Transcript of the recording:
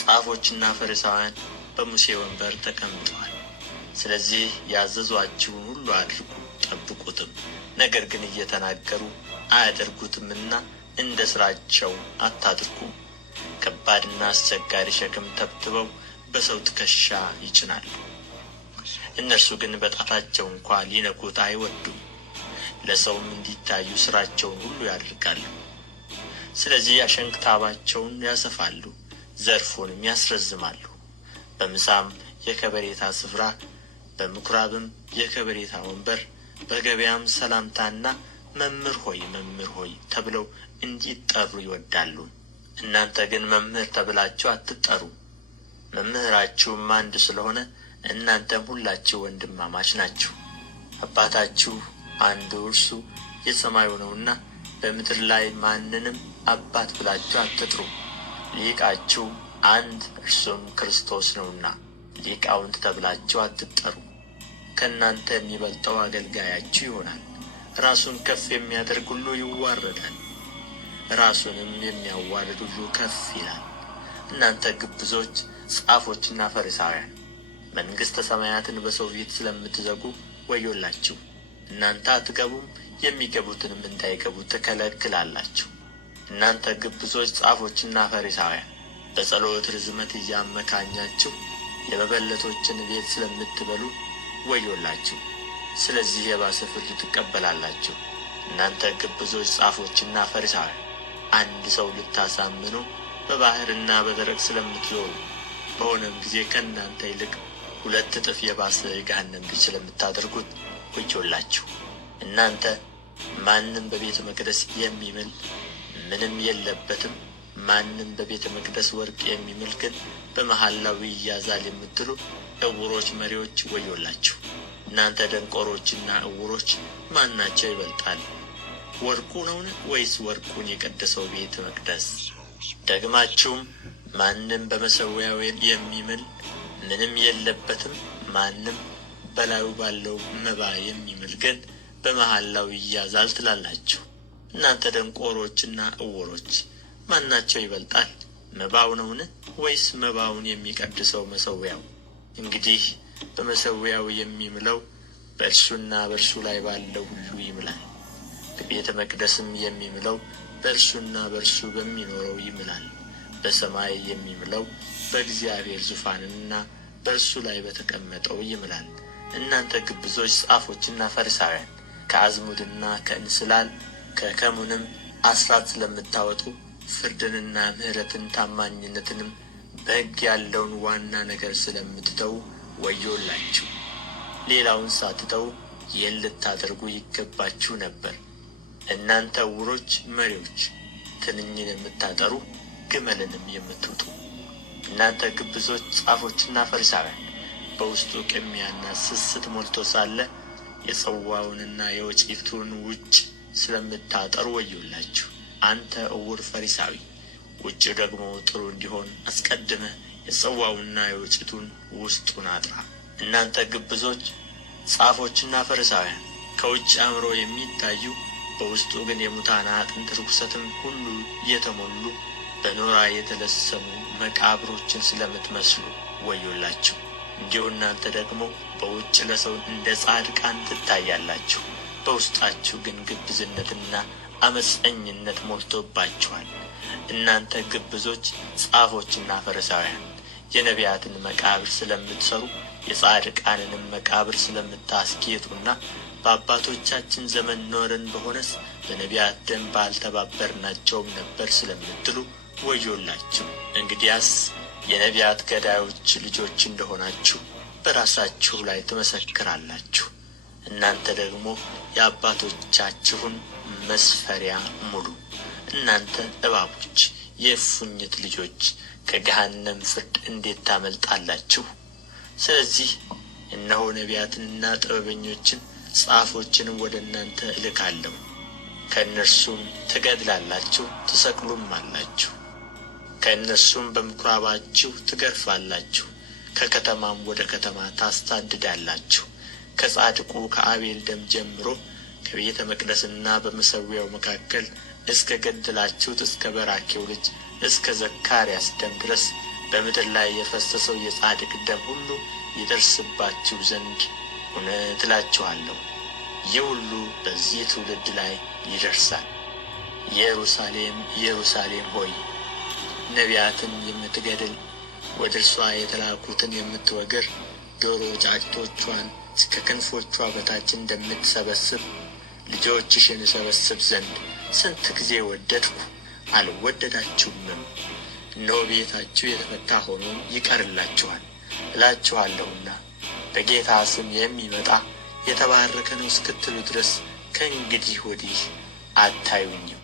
ጻፎችና ፈሪሳውያን በሙሴ ወንበር ተቀምጠዋል። ስለዚህ ያዘዟችሁን ሁሉ አድርጉ ጠብቁትም። ነገር ግን እየተናገሩ አያደርጉትምና እንደ ሥራቸው አታድርጉ። ከባድና አስቸጋሪ ሸክም ተብትበው በሰው ትከሻ ይጭናሉ። እነርሱ ግን በጣታቸው እንኳ ሊነኩት አይወዱም። ለሰውም እንዲታዩ ሥራቸውን ሁሉ ያደርጋሉ። ስለዚህ አሸንክታባቸውን ያሰፋሉ፣ ዘርፉንም ያስረዝማሉ። በምሳም የከበሬታ ስፍራ፣ በምኵራብም የከበሬታ ወንበር፣ በገበያም ሰላምታና መምህር ሆይ ተብለው እንዲጠሩ ይወዳሉ። እናንተ ግን መምህር ተብላችሁ አትጠሩ፣ መምህራችሁም አንድ ስለሆነ እናንተም ሁላችሁ ወንድማማች ናችሁ። አባታችሁ አንዱ እርሱ የሰማዩ ነውና በምድር ላይ ማንንም አባት ብላችሁ አትጥሩ። ሊቃችሁ አንድ እርሱም ክርስቶስ ነውና ሊቃውንት ተብላችሁ አትጠሩ። ከእናንተ የሚበልጠው አገልጋያችሁ ይሆናል። ራሱን ከፍ የሚያደርግ ሁሉ ይዋረዳል፣ ራሱንም የሚያዋርድ ሁሉ ከፍ ይላል። እናንተ ግብዞች ጻፎችና ፈሪሳውያን፣ መንግሥተ ሰማያትን በሰው ፊት ስለምትዘጉ ወዮላችሁ። እናንተ አትገቡም፣ የሚገቡትንም እንዳይገቡ ትከለክላላችሁ። እናንተ ግብዞች ጻፎችና ፈሪሳውያን፣ በጸሎት ርዝመት እያመካኛችሁ የመበለቶችን ቤት ስለምትበሉ ወዮላችሁ። ስለዚህ የባሰ ፍርድ ትቀበላላችሁ። እናንተ ግብዞች ጻፎችና ፈሪሳውያን፣ አንድ ሰው ልታሳምኑ በባሕርና በደረቅ ስለምትዞሩ በሆነም ጊዜ ከእናንተ ይልቅ 2 እጥፍ የባሰ የገሃነም ልጅ ስለምታደርጉት ወዮላችሁ። እናንተ ማንም በቤተ መቅደስ የሚምል ምንም የለበትም፣ ማንም በቤተ መቅደስ ወርቅ የሚምል ግን በመሐላው ይያዛል የምትሉ ዕውሮች መሪዎች ወዮላችሁ። እናንተ ደንቆሮችና ዕውሮች ማናቸው ይበልጣል? ወርቁ ነውን? ወይስ ወርቁን የቀደሰው ቤተ መቅደስ? ደግማችሁም ማንም በመሠዊያው የሚምል ምንም የለበትም፣ ማንም በላዩ ባለው መባ የሚምል ግን በመሐላው ይያዛል ትላላችሁ። እናንተ ደንቆሮችና ዕውሮች ማናቸው ይበልጣል? መባው ነውን? ወይስ መባውን የሚቀድሰው መሠዊያው? እንግዲህ በመሠዊያው የሚምለው በእርሱና በእርሱ ላይ ባለው ሁሉ ይምላል። በቤተ መቅደስም የሚምለው በእርሱና በእርሱ በሚኖረው ይምላል። በሰማይ የሚምለው በእግዚአብሔር ዙፋንና በእርሱ ላይ በተቀመጠው ይምላል። እናንተ ግብዞች ጻፎችና ፈሪሳውያን፣ ከአዝሙድና ከእንስላል ከከሙንም አሥራት ስለምታወጡ ፍርድንና ምሕረትን ታማኝነትንም በሕግ ያለውን ዋና ነገር ስለምትተዉ ወዮላችሁ። ሌላውን ሳትተዉ ይህን ልታደርጉ ይገባችሁ ነበር። እናንተ ዕውሮች መሪዎች፣ ትንኝን የምታጠሩ ግመልንም የምትውጡ፣ እናንተ ግብዞች ጻፎችና ፈሪሳውያን፣ በውስጡ ቅሚያና ስስት ሞልቶ ሳለ የጽዋውንና የወጭቱን ውጭ ስለምታጠሩ ወዮላችሁ። አንተ ዕውር ፈሪሳዊ፣ ውጭው ደግሞ ጥሩ እንዲሆን አስቀድመህ የጽዋውንና የወጭቱን ውስጡን አጥራ። እናንተ ግብዞች ጻፎችና ፈሪሳውያን፣ ከውጭ አምሮ የሚታዩ በውስጡ ግን የሙታን አጥንት ርኵሰትም ሁሉ የተሞሉ በኖራ የተለሰኑ መቃብሮችን ስለምትመስሉ ወዮላችሁ። እንዲሁ እናንተ ደግሞ በውጭ ለሰው እንደ ጻድቃን ትታያላችሁ፣ በውስጣችሁ ግን ግብዝነትና ዓመፀኝነት ሞልቶባችኋል። እናንተ ግብዞች ጻፎችና ፈሪሳውያን፣ የነቢያትን መቃብር ስለምትሠሩ የጻድቃንንም መቃብር ስለምታስጌጡና በአባቶቻችን ዘመን ኖረን በሆነስ በነቢያት ደም ባልተባበርናቸውም ነበር ስለምትሉ ወዮላችሁ። እንግዲያስ የነቢያት ገዳዮች ልጆች እንደሆናችሁ በራሳችሁ ላይ ትመሰክራላችሁ። እናንተ ደግሞ የአባቶቻችሁን መስፈሪያ ሙሉ። እናንተ እባቦች፣ የእፉኝት ልጆች፣ ከገሃነም ፍርድ እንዴት ታመልጣላችሁ? ስለዚህ እነሆ ነቢያትንና ጥበበኞችን ጻፎችንም ወደ እናንተ እልካለሁ። ከእነርሱም ትገድላላችሁ፣ ትሰቅሉማላችሁ። ከእነርሱም በምኵራባችሁ ትገርፋላችሁ፣ ከከተማም ወደ ከተማ ታሳድዳላችሁ። ከጻድቁ ከአቤል ደም ጀምሮ ከቤተ መቅደስና በመሠዊያው መካከል እስከ ገደላችሁት እስከ በራኬው ልጅ እስከ ዘካርያስ ደም ድረስ በምድር ላይ የፈሰሰው የጻድቅ ደም ሁሉ ይደርስባችሁ ዘንድ እውነት እላችኋለሁ ይህ ሁሉ በዚህ ትውልድ ላይ ይደርሳል። ኢየሩሳሌም ኢየሩሳሌም ሆይ ነቢያትን የምትገድል ወደ እርሷ የተላኩትን የምትወግር ዶሮ ጫጩቶቿን ከክንፎቿ በታች እንደምትሰበስብ ልጆችሽን እሰበስብ ዘንድ ስንት ጊዜ ወደድሁ አልወደዳችሁምም። እነሆ ቤታችሁ የተፈታ ሆኖ ይቀርላችኋል እላችኋለሁና በጌታ ስም የሚመጣ የተባረከ ነው እስክትሉ ድረስ ከእንግዲህ ወዲህ አታዩኝም።